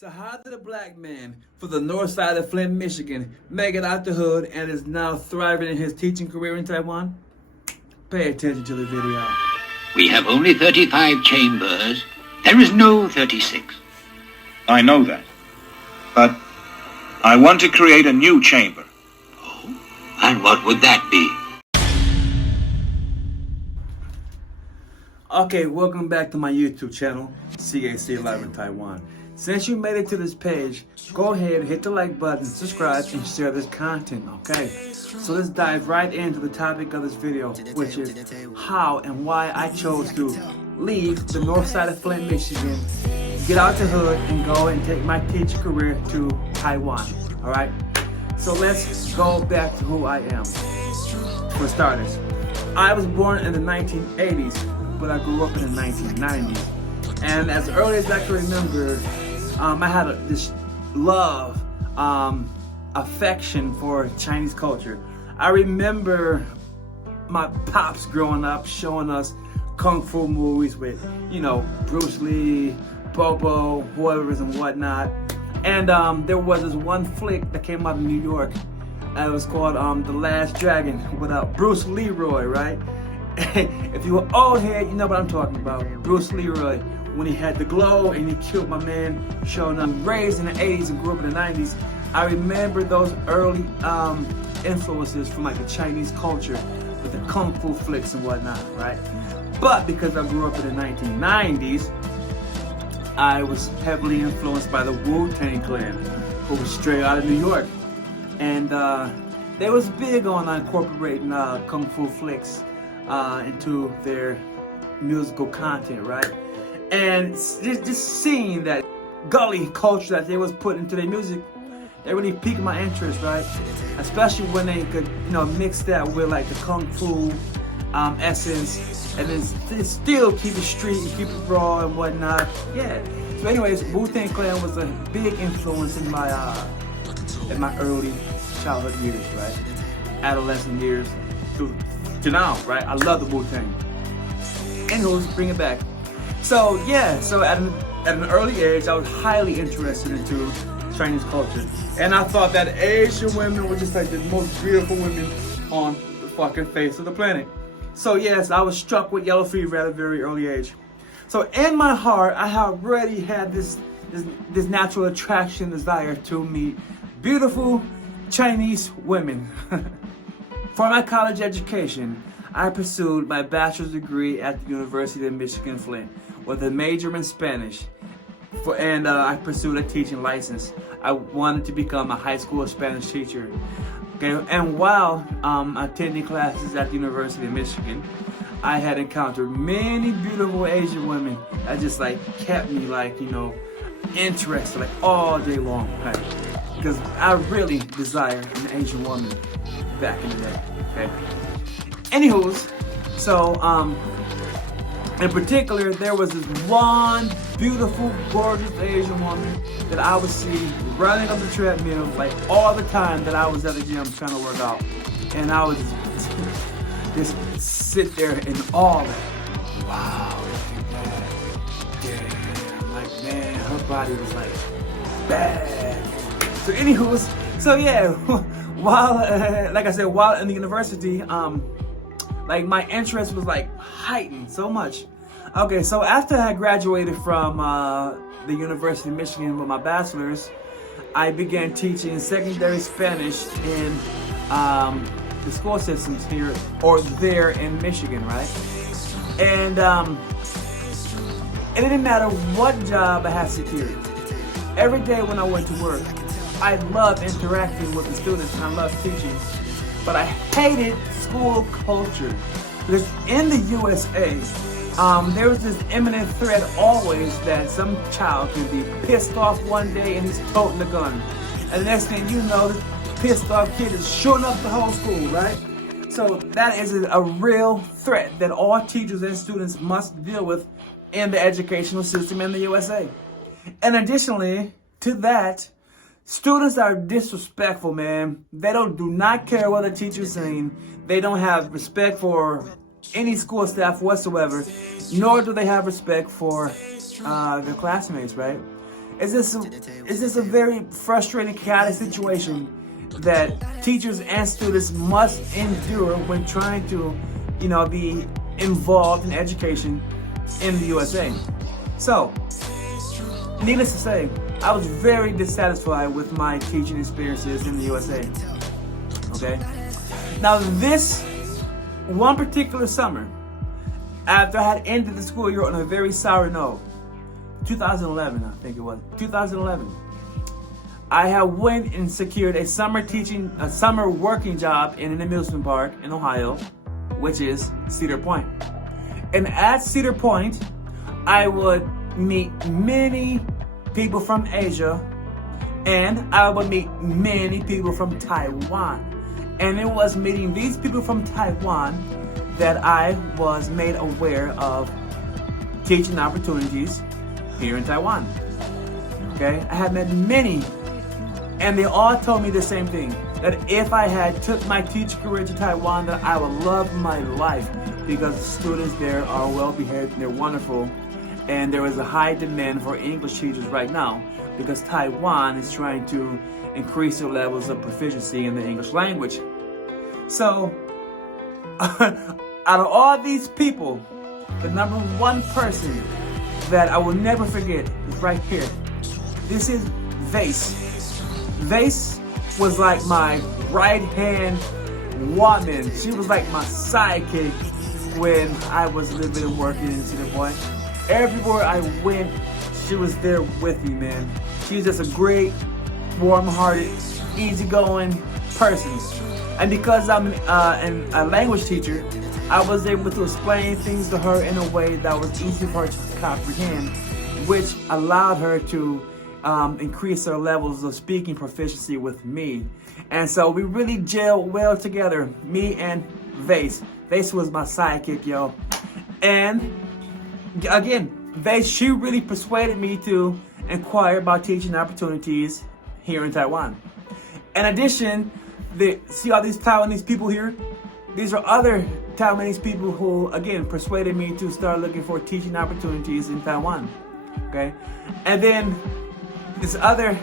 So how did a black man from the north side of Flint, Michigan make it out the hood and is now thriving in his teaching career in Taiwan? Pay attention to the video. We have only 35 chambers. There is no 36. I know that. But I want to create a new chamber. Oh? And what would that be? Okay, welcome back to my YouTube channel, C.A.C. Live in Taiwan. Since you made it to this page, go ahead, hit the like button, subscribe, and share this content, okay? So let's dive right into the topic of this video, which is how and why I chose to leave the north side of Flint, Michigan, get out the hood, and go and take my teaching career to Taiwan, alright? So let's go back to who I am. For starters, I was born in the 1980s, but I grew up in the 1990s. And as early as I can remember, I had this love, affection for Chinese culture. I remember my pops growing up showing us kung fu movies with, you know, Bruce Lee, Bobo, whoever's and whatnot. And there was this one flick that came out of New York. It was called The Last Dragon with Bruce Leroy, right? If you were old head, you know what I'm talking about. Bruce Leroy, when he had the glow and he killed my man, showing up. Raised in the 80s and grew up in the 90s, I remember those early influences from like the Chinese culture with the kung fu flicks and whatnot, right? But because I grew up in the 1990s, I was heavily influenced by the Wu-Tang Clan, who was straight out of New York. And they was big on incorporating kung fu flicks into their musical content, right? And just seeing that gully culture that they was putting into their music, they really piqued my interest, right? Especially when they could, you know, mix that with like the kung fu essence, and then still keep it street and keep it raw and whatnot. Yeah. So, anyways, Wu-Tang Clan was a big influence in my early childhood years, right? Adolescent years to now, right? I love the Wu-Tang. Anyways, bring it back. So yeah, so at an early age, I was highly interested into Chinese culture, and I thought that Asian women were just like the most beautiful women on the fucking face of the planet. So yes, I was struck with yellow fever at a very early age. So in my heart, I already had this natural attraction, desire to meet beautiful Chinese women. For my college education, I pursued my bachelor's degree at the University of Michigan, Flint, with a major in Spanish, and I pursued a teaching license. I wanted to become a high school Spanish teacher. Okay, and while attending classes at the University of Michigan, I had encountered many beautiful Asian women that just like kept me like, you know, interested like all day long, right? Because I really desired an Asian woman back in the day, okay? Anywho's, so in particular, there was this one beautiful, gorgeous Asian woman that I would see running on the treadmill like all the time that I was at the gym trying to work out, and I would just sit there in awe, like, wow, look at that, damn, like man, her body was like bad. So anywho's, so yeah, while like I said, while in the university, like my interest was like heightened so much. Okay, so after I graduated from the University of Michigan with my bachelor's, I began teaching secondary Spanish in the school systems here or there in Michigan, right? And it didn't matter what job I had secured. Every day when I went to work, I loved interacting with the students and I loved teaching. But I hated school culture because in the USA, there was this imminent threat always that some child can be pissed off one day and he's toting a gun. And the next thing you know, this pissed off kid is shooting up the whole school, right? So that is a real threat that all teachers and students must deal with in the educational system in the USA. And additionally to that, students are disrespectful, man. They do not care what the teacher's saying. They don't have respect for any school staff whatsoever, nor do they have respect for their classmates, right? It's just a very frustrating, chaotic situation that teachers and students must endure when trying to, be involved in education in the USA. So, needless to say, I was very dissatisfied with my teaching experiences in the USA. Okay? Now, this one particular summer, after I had ended the school year on a very sour note, 2011, I think it was, 2011, I had went and secured a summer working job in an amusement park in Ohio, which is Cedar Point. And at Cedar Point, I would meet many people from Asia, and I would meet many people from Taiwan. And it was meeting these people from Taiwan that I was made aware of teaching opportunities here in Taiwan. Okay, I had met many, and they all told me the same thing, that if I had took my teaching career to Taiwan, that I would love my life, because the students there are well behaved and they're wonderful, and there is a high demand for English teachers right now because Taiwan is trying to increase their levels of proficiency in the English language. So, out of all these people, the number one person that I will never forget is right here. This is Vase. Vase was like my right-hand woman. She was like my sidekick when I was living and working in Cedar Point. Everywhere I went, she was there with me, man. She's just a great, warm-hearted, easygoing person. And because I'm a language teacher, I was able to explain things to her in a way that was easy for her to comprehend, which allowed her to increase her levels of speaking proficiency with me. And so we really gelled well together, me and Vase. Vase was my sidekick, yo. And again, Vase, she really persuaded me to inquire about teaching opportunities here in Taiwan. In addition, see all these Taiwanese people here? These are other Taiwanese people who, again, persuaded me to start looking for teaching opportunities in Taiwan. Okay? And then this other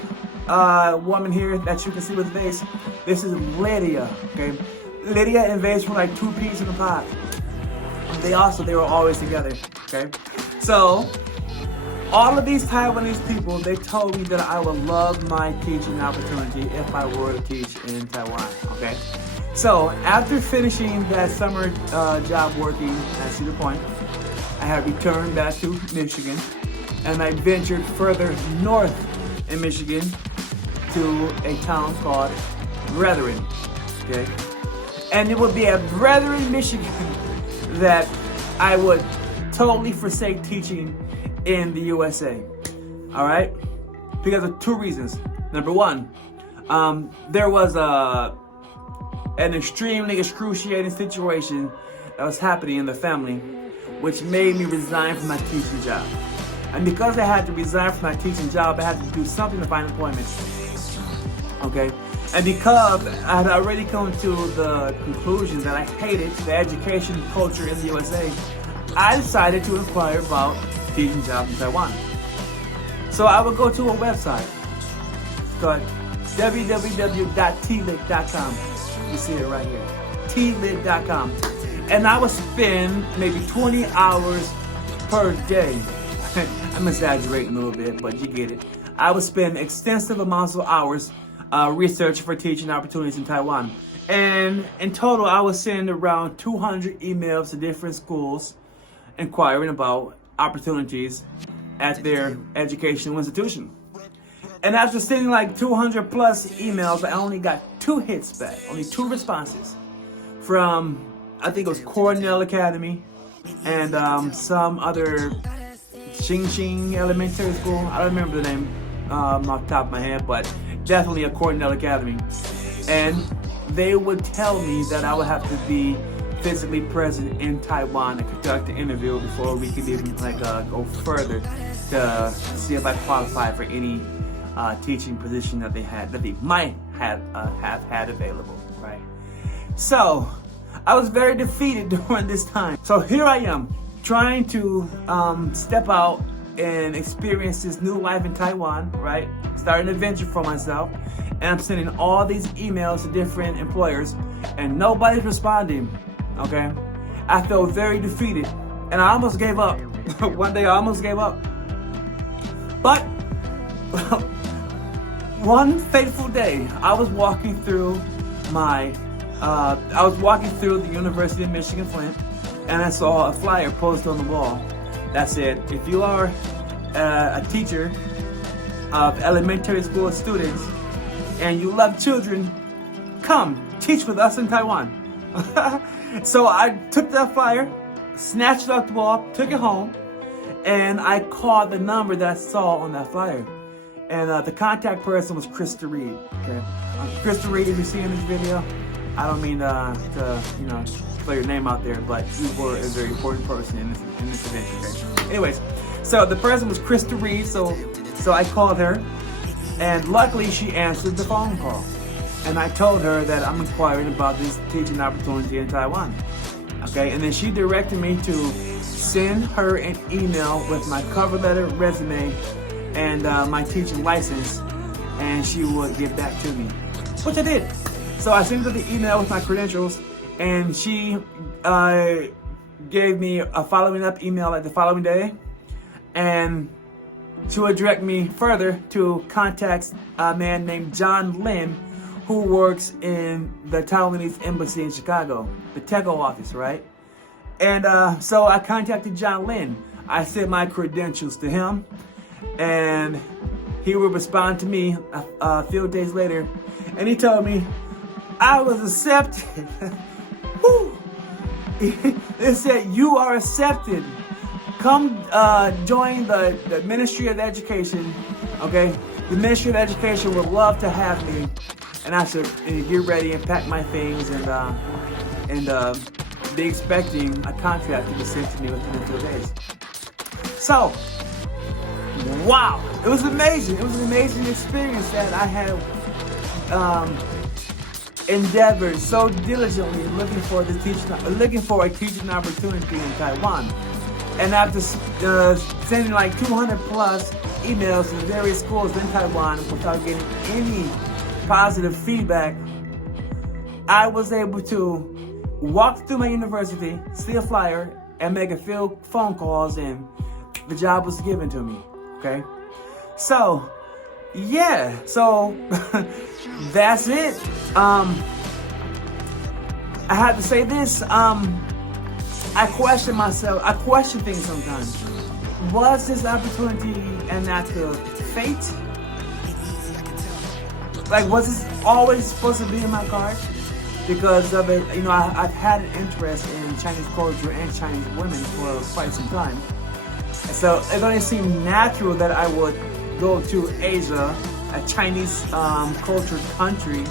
woman here that you can see with Vase, this is Lydia. Okay? Lydia and Vase were like two peas in a pod. They were always together. Okay? So, all of these Taiwanese people, they told me that I would love my teaching opportunity if I were to teach in Taiwan. Okay? So, after finishing that summer job working at Cedar Point, I had returned back to Michigan, and I ventured further north in Michigan to a town called Brethren. Okay? And it would be at Brethren, Michigan that I would totally forsake teaching in the USA. Alright? Because of two reasons. Number one, there was an extremely excruciating situation that was happening in the family, which made me resign from my teaching job. And because I had to resign from my teaching job, I had to do something to find employment. Okay? And because I had already come to the conclusion that I hated the education culture in the USA, I decided to inquire about teaching jobs in Taiwan. So I would go to a website. It's called www.tlit.com. You see it right here. tlit.com. And I would spend maybe 20 hours per day. I'm exaggerating a little bit, but you get it. I would spend extensive amounts of hours researching for teaching opportunities in Taiwan. And in total, I would send around 200 emails to different schools inquiring about opportunities at their educational institution. And after sending like 200 plus emails, I only got 2 hits back, only 2 responses from, I think it was Cornell Academy and some other Xing Elementary School. I don't remember the name off the top of my head, but definitely a Cornell Academy. And they would tell me that I would have to be physically present in Taiwan and conduct an interview before we could even go further to see if I qualify for any teaching position that they might have had available, right? So I was very defeated during this time. So here I am trying to step out and experience this new life in Taiwan, right? Start an adventure for myself. And I'm sending all these emails to different employers and nobody's responding, okay? I felt very defeated and I almost gave up. One day I almost gave up. But one fateful day, I was walking through the University of Michigan Flint, and I saw a flyer posted on the wall that said, if you are a teacher of elementary school students and you love children, come teach with us in Taiwan. So I took that flyer, snatched it off the wall, took it home, and I called the number that I saw on that flyer. And the contact person was Krista Reed. Okay, Krista Reed, if you see in this video, I don't mean to throw your name out there, but you were a very important person in this event. Okay. Anyways, so the person was Krista Reed. So I called her, and luckily she answered the phone call. And I told her that I'm inquiring about this teaching opportunity in Taiwan. Okay, and then she directed me to send her an email with my cover letter, resume, and my teaching license, and she would get back to me, which I did. So I sent her the email with my credentials, and she gave me a following up email the following day, and she would direct me further to contact a man named John Lin, who works in the Taiwanese embassy in Chicago, the TECO office, right? And so I contacted John Lin. I sent my credentials to him, and he would respond to me a few days later, and he told me I was accepted. Woo! It said, you are accepted. Come join the Ministry of Education, okay? The Ministry of Education would love to have me, and I should get ready and pack my things and be expecting a contract to be sent to me within a few days. So, wow, it was amazing. It was an amazing experience that I had endeavored so diligently looking for a teaching opportunity in Taiwan. And after sending like 200 plus emails to various schools in Taiwan without getting any positive feedback, I was able to walk through my university, see a flyer, and make a few phone calls, and the job was given to me. Okay, so yeah, so that's it. I have to say this. I question myself. I question things sometimes. Was this opportunity an act of fate? Like, was this always supposed to be in my cards? Because of it, I've had an interest in Chinese culture and Chinese women for quite some time. So it only seemed natural that I would go to Asia, a Chinese cultured country,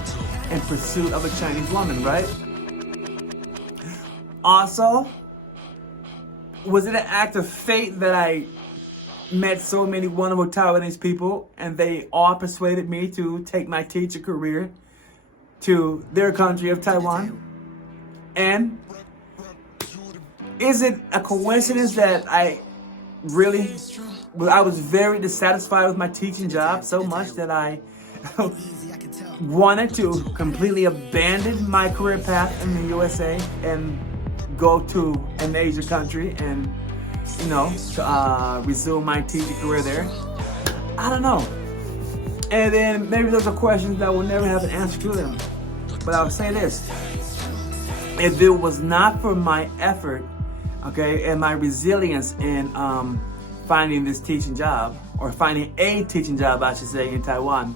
in pursuit of a Chinese woman, right? Also, was it an act of fate that I met so many wonderful Taiwanese people and they all persuaded me to take my teacher career to their country of Taiwan? And is it a coincidence that I was very dissatisfied with my teaching job so much that I wanted to completely abandon my career path in the USA and go to an Asian country and resume my teaching career there? I don't know. And then maybe those are questions that will never have an answer to them. But I'll say this: if it was not for my effort, okay, and my resilience in finding this teaching job, or finding a teaching job, I should say, in Taiwan,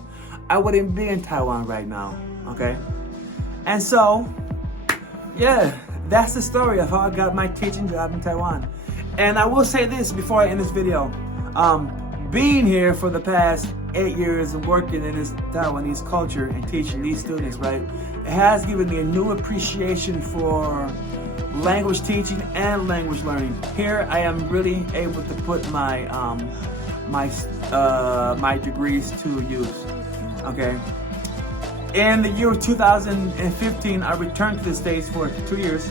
I wouldn't be in Taiwan right now, okay? And so, yeah, that's the story of how I got my teaching job in Taiwan. And I will say this before I end this video. Being here for the past 8 years and working in this Taiwanese culture and teaching these students, right, it has given me a new appreciation for language teaching and language learning. Here I am really able to put my my degrees to use, okay? In the year of 2015, I returned to the States for 2 years,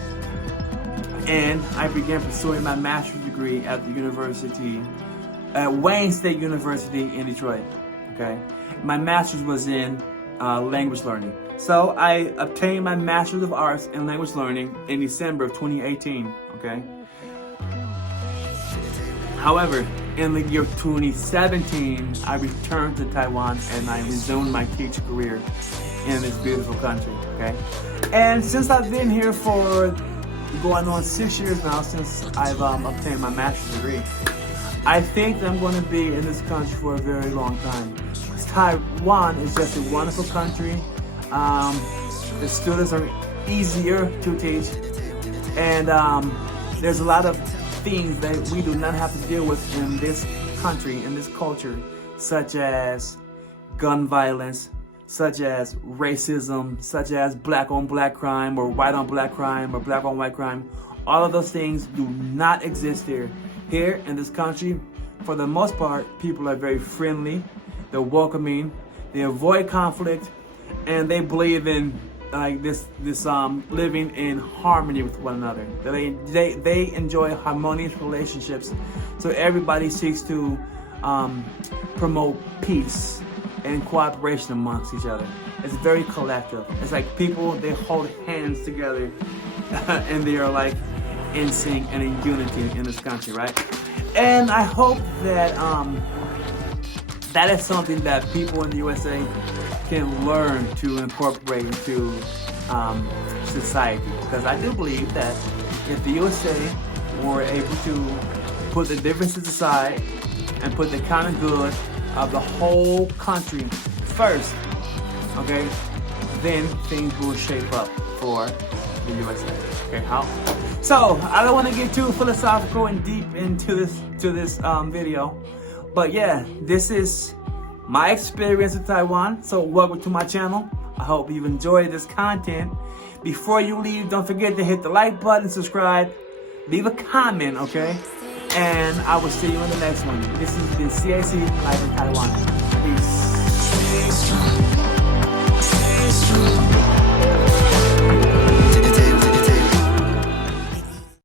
and I began pursuing my master's degree at the University at Wayne State University in Detroit. Okay, my master's was in language learning. So I obtained my Master's of Arts in Language Learning in December of 2018. Okay. However, in the year 2017, I returned to Taiwan and I resumed my teaching career in this beautiful country. Okay. And since I've been here for going on 6 years now, since I've obtained my master's degree, I think that I'm going to be in this country for a very long time. Taiwan is just a wonderful country. The students are easier to teach, and there's a lot of things that we do not have to deal with in this country, in this culture, such as gun violence, such as racism, such as black on black crime, or white on black crime, or black on white crime. All of those things do not exist here. Here in this country, for the most part, people are very friendly, they're welcoming, they avoid conflict, and they believe in like this living in harmony with one another. They enjoy harmonious relationships, so everybody seeks to promote peace and cooperation amongst each other. It's very collective. It's like people, they hold hands together and they are like in sync and in unity in this country, right? And I hope that that is something that people in the USA can learn to incorporate into society. Because I do believe that if the USA were able to put the differences aside and put the common good of the whole country first, okay, then things will shape up for the USA. Okay, how? So I don't want to get too philosophical and deep into this video, but yeah, this is my experience in Taiwan. So welcome to my channel. I hope you've enjoyed this content. Before you leave, don't forget to hit the like button, subscribe, leave a comment, okay? And I will see you in the next one. This has been C.A.C. live in Taiwan. Peace.